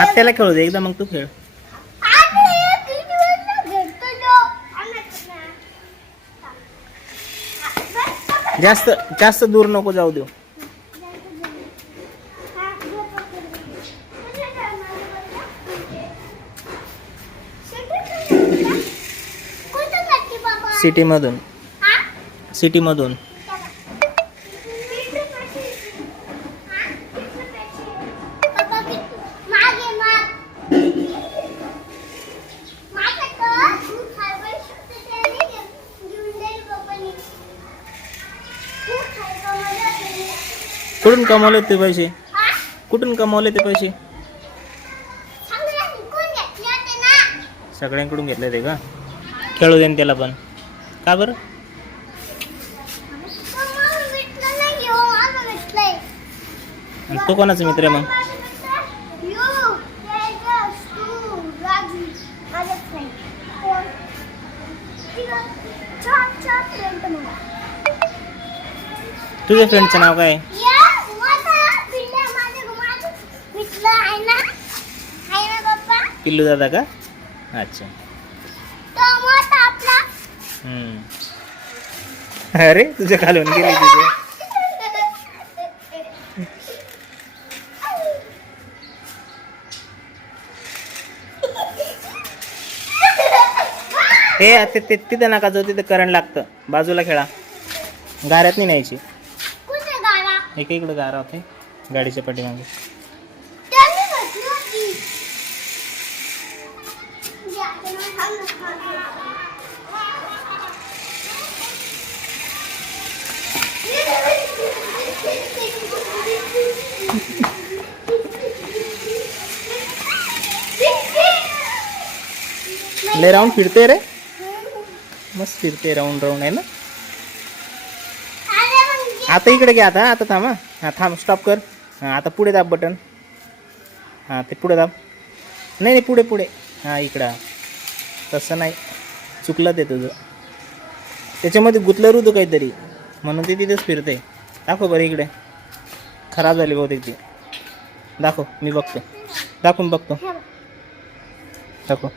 आत्याला खेळू दे एकदा, मग तू खेळ. जास्त जास्त दूर नको जाऊ देऊ. सिटी मधून. सिटी मधून. कुठून कमावले ते पैसे? कुठून कमावले ते पैसे? सगळ्यांकडून घेतले ते का? खेळू दे त्याला पण. का बरं? तो कोणाचा मित्र आहे मग? तुझ्या फ्रेंडचं नाव काय? पिल्लू दादा का? अच्छा. अरे तुझ्या खालून गेली तुझे. हे तिथं नका जाऊ, तिथं करंट लागतं. बाजूला खेळा. गाऱ्यात नाही न्यायची. एक इकडे गारा होते गाडीच्या पाठीमागे. ले राउंड फिरते रे, मस्त फिरते राउंड राउंड आहे ना. आता इकडे घ्या. आता थांब. हा थांब, स्टॉप कर. हां आता पुढे दाब बटन. हां ते पुढे दाब. नाही पुढे पुढे. हां इकडं. तसं नाही, चुकलं ते तुझं. त्याच्यामध्ये गुतलं होतं काहीतरी, म्हणून ते तिथेच फिरते. दाखव बरं इकडे. खराब झाली बहुतेक ती. दाखव, मी बघतो. दाखवून बघतो. दाखव.